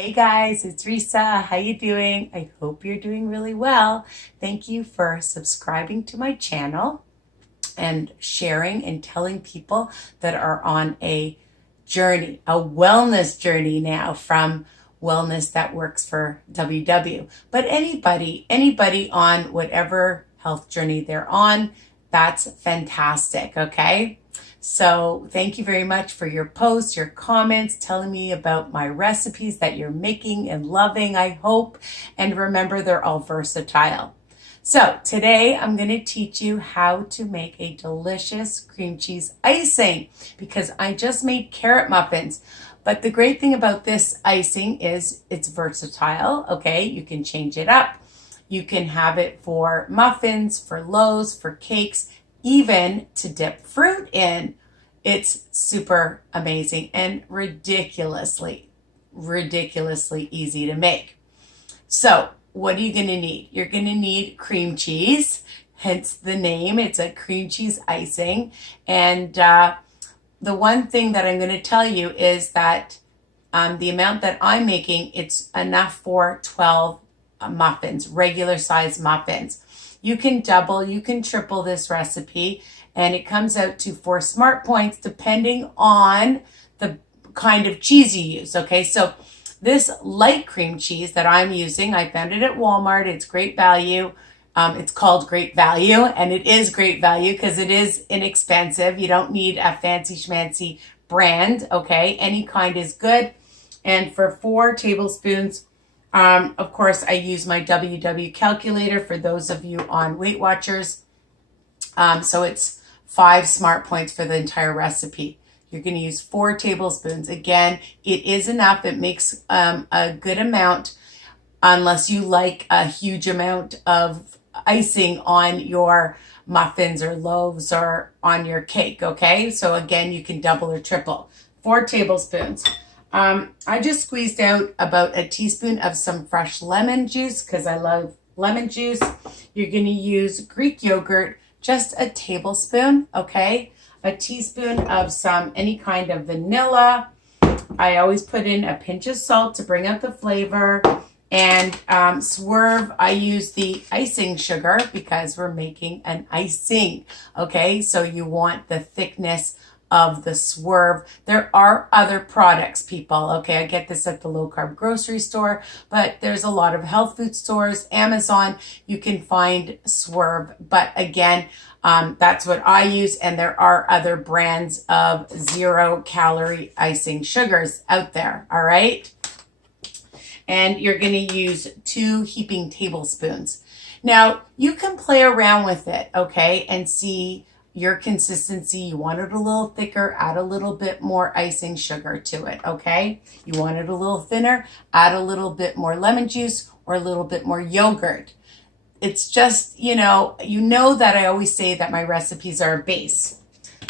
Hey guys, it's Risa. How you doing? I hope you're doing really well. Thank you for subscribing to my channel and sharing and telling people that are on a journey, a wellness journey now from wellness that works for WW. But anybody on whatever health journey they're on, that's fantastic, okay? So thank you very much for your posts, your comments, telling me about my recipes that you're making and loving, I hope. And remember, they're all versatile. So today I'm going to teach you how to make a delicious cream cheese icing because I just made carrot muffins. But the great thing about this icing is it's versatile, okay? You can change it up. You can have it for muffins, for loaves, for cakes, even to dip fruit in. It's super amazing and ridiculously easy to make. So what are you going to need? You're going to need cream cheese, hence the name. It's a cream cheese icing. And the one thing that I'm going to tell you is that the amount that I'm making, it's enough for 12 muffins, regular size muffins. You can double, you can triple this recipe, and it comes out to 4 smart points depending on the kind of cheese you use, okay? So this light cream cheese that I'm using, I found it at Walmart. It's great value. It's called Great Value, and it is great value because it is inexpensive. You don't need a fancy schmancy brand, okay? Any kind is good. And for 4 tablespoons, of course, I use my WW calculator for those of you on Weight Watchers. So it's 5 smart points for the entire recipe. You're going to use 4 tablespoons. Again, it is enough. It makes a good amount unless you like a huge amount of icing on your muffins or loaves or on your cake, okay? So again, you can double or triple. 4 tablespoons. I just squeezed out about a teaspoon of some fresh lemon juice because I love lemon juice. You're going to use Greek yogurt, just a tablespoon, okay? A teaspoon of any kind of vanilla. I always put in a pinch of salt to bring out the flavor. And Swerve, I use the icing sugar because we're making an icing, okay? So you want the thickness of the Swerve. There are other products, people, okay? I get this at the low-carb grocery store, but there's a lot of health food stores, Amazon, you can find Swerve. But again, that's what I use, and there are other brands of 0-calorie icing sugars out there, all right? And you're going to use 2 heaping tablespoons. Now, you can play around with it, okay, and see your consistency. You want it a little thicker, add a little bit more icing sugar to it, okay? You want it a little thinner, add a little bit more lemon juice or a little bit more yogurt. It's just, you know that I always say that my recipes are a base.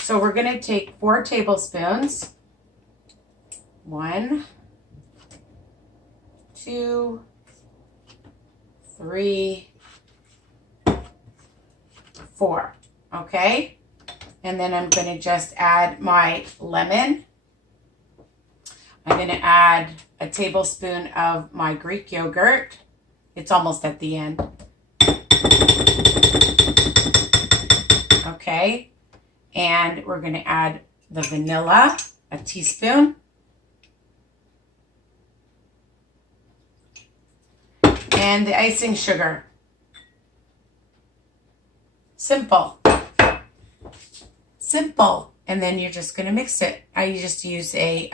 So we're going to take 4 tablespoons. 1, 2, 3, 4, okay? And then I'm going to just add my lemon. I'm going to add a tablespoon of my Greek yogurt. It's almost at the end. Okay. And we're going to add the vanilla, a teaspoon. And the icing sugar. Simple. And then you're just going to mix it. I just use a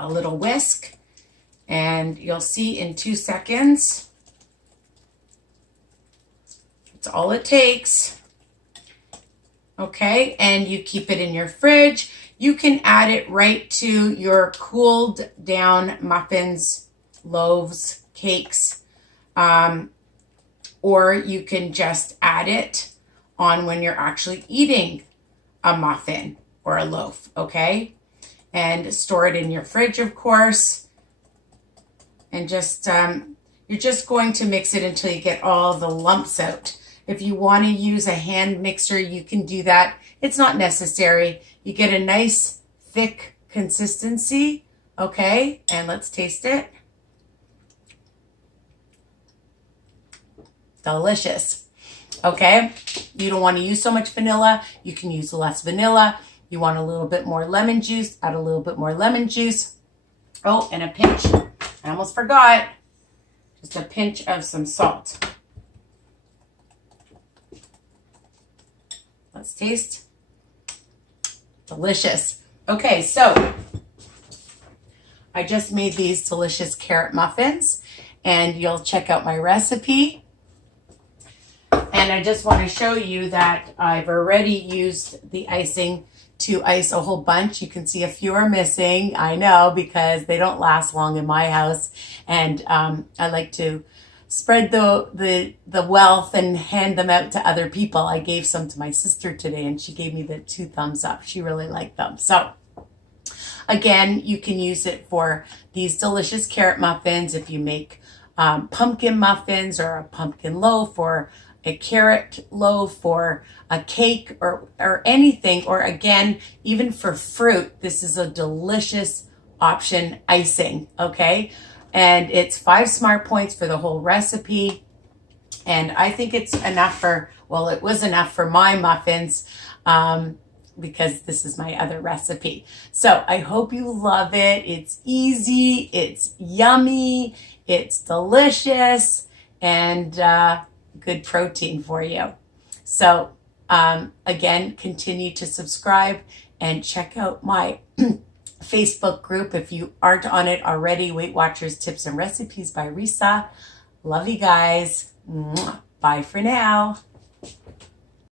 little whisk, and you'll see in 2 seconds. That's all it takes. Okay, and you keep it in your fridge. You can add it right to your cooled down muffins, loaves, cakes, or you can just add it on when you're actually eating a muffin or a loaf, okay? And store it in your fridge, of course. And just, you're just going to mix it until you get all the lumps out. If you want to use a hand mixer, you can do that. It's not necessary. You get a nice thick consistency Okay, and let's taste it. Delicious. Okay, you don't want to use so much vanilla. You can use less vanilla. You want a little bit more lemon juice, add a little bit more lemon juice. Oh, and a pinch, I almost forgot, just a pinch of some salt. Let's taste. Delicious. Okay, so I just made these delicious carrot muffins, and you'll check out my recipe. And I just want to show you that I've already used the icing to ice a whole bunch. You can see a few are missing. I know, because they don't last long in my house. And I like to spread the wealth and hand them out to other people. I gave some to my sister today, and she gave me the 2 thumbs up. She really liked them. So again, you can use it for these delicious carrot muffins if you make pumpkin muffins, or a pumpkin loaf, or a carrot loaf, or a cake, or anything. Or again, even for fruit, this is a delicious option, icing, okay? And it's 5 smart points for the whole recipe. And I think it's enough for, well, it was enough for my muffins, because this is my other recipe. So I hope you love it. It's easy, it's yummy, it's delicious, and good protein for you. So again, continue to subscribe and check out my Facebook group if you aren't on it already. Weight Watchers Tips and Recipes by Risa. Love you guys. Bye for now.